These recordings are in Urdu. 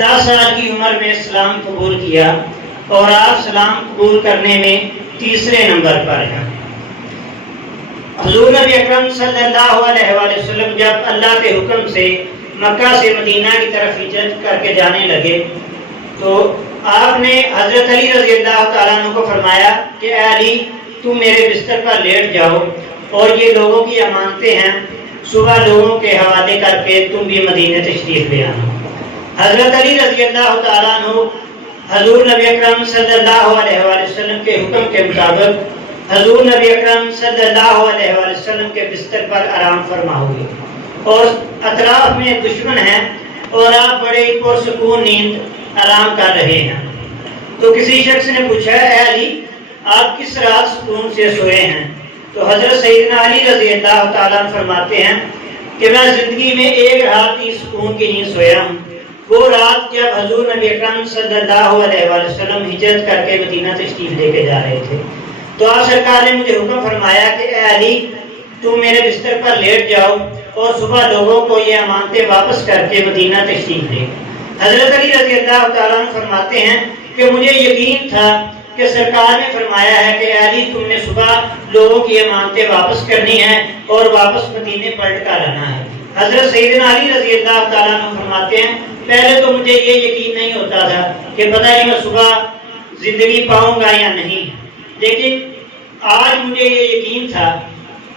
10 سال کی عمر میں اسلام قبول کیا اور آپ اسلام قبول کرنے میں تیسرے نمبر پر ہیں۔ حضور نبی اکرم صلی اللہ علیہ وآلہ وسلم جب اللہ کے حکم سے مکہ سے مدینہ کی طرف ہجرت کر کے جانے لگے تو آپ نے حضرت علی رضی اللہ تعالیٰ عنہ کو فرمایا کہ اے علی تم میرے بستر پر لیٹ جاؤ اور یہ لوگوں کی امانتیں ہیں، صبح لوگوں کے حوالے کر کے تم بھی مدینہ تشریف لے آنا۔ حضرت علی رضی اللہ تعالیٰ عنہ حضور نبی اکرم صلی اللہ علیہ وآلہ وسلم کے حکم کے مطابق حضور نبی اکرم صلی اللہ علیہ وآلہ وسلم کے بستر پر آرام فرما ہوئے اور اطراف میں دشمن ہیں اور آپ بڑے پرسکون نیند آرام کر رہے ہیں۔ تو کسی شخص نے پوچھا اے علی آپ کس رات سکون سے سوئے ہیں؟ تو حضرت سیدنا علی رضی اللہ تعالیٰ فرماتے ہیں کہ میں زندگی میں ایک رات ہی سکون کی نیند سویا ہوں، وہ رات جب حضور نبی اکرم صلی اللہ علیہ وآلہ وسلم ہجرت کر کے مدینہ تشریف لے کے جا رہے تھے۔ تو آپ سرکار نے مجھے حکم فرمایا کہ اے علی تم میرے بستر پر لیٹ جاؤ اور صبح لوگوں کو یہ امانتیں واپس کر کے مدینہ تشریف لے۔ حضرت علی رضی اللہ تعالیٰ عنہ فرماتے ہیں کہ مجھے یقین تھا کہ سرکار نے فرمایا ہے کہ اے علی تم نے صبح لوگوں کی امانتیں واپس کرنی ہیں اور واپس مدینے پلٹ کر آنا ہے۔ حضرت سیدنا علی رضی اللہ تعالیٰ عنہ فرماتے ہیں پہلے تو مجھے یہ یقین نہیں ہوتا تھا کہ پتہ نہیں میں صبح زندگی پاؤں گا یا نہیں، لیکن آج مجھے یہ یقین تھا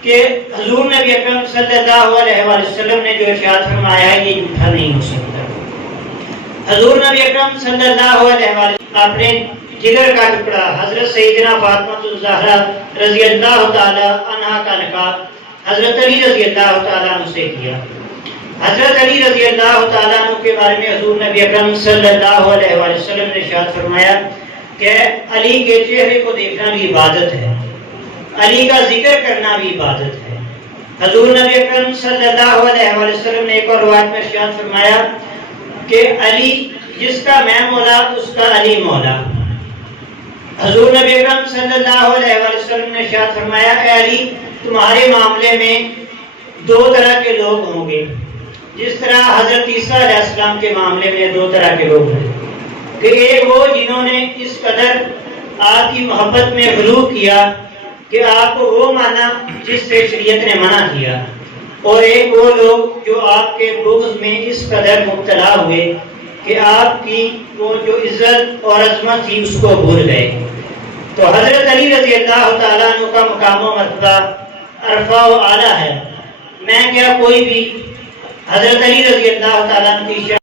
کہ حضور نبی اکرم صلی اللہ علیہ وآلہ وسلم نے جو ارشاد فرمایا ہے یہ جھوٹا نہیں ہو سکتا۔ حضور نبی اکرم صلی اللہ علیہ وآلہ وسلم اپنے جگر کا ٹکڑا حضرت سیدنا فاطمہ الزہرا رضی اللہ تعالی عنہا کا نکاح حضرت علی رضی اللہ تعالیٰ عنہ سے کیا۔ حضرت علی رضی اللہ تعالیٰ عنہ کے بارے میں حضور نبی اکرم صلی اللہ علیہ وآلہ وسلم نے ارشاد فرمایا کہ علی کے چہرے کو دیکھنا بھی عبادت ہے، علی کا ذکر کرنا بھی عبادت ہے۔ حضور نبی اکرم صلی اللہ علیہ وآلہ وسلم نے ایک اور روایت میں ارشاد فرمایا کہ علی جس کا میں مولا اس کا علی مولا۔ حضور نبی اکرم صلی اللہ علیہ وآلہ وسلم نے ارشاد فرمایا اے علی تمہارے معاملے میں دو طرح کے لوگ ہوں گے، جس طرح حضرت عیسیٰ علیہ السلام کے معاملے میں دو طرح کے لوگ ہیں کہ ایک وہ جنہوں نے اس قدر آپ کی محبت میں غلو کیا کہ آپ کو وہ مانا جس سے شریعت نے منع کیا، اور ایک وہ لوگ جو آپ کے بغض میں اس قدر مبتلا ہوئے کہ آپ کی وہ جو عزت اور عظمت تھی اس کو بھول گئے۔ تو حضرت علی رضی اللہ تعالیٰ عنہ کا مقام و مرتبہ عرفہ و اعلیٰ ہے، میں کیا کوئی بھی حضرت علی رضی اللہ تعالیٰ عنہ کی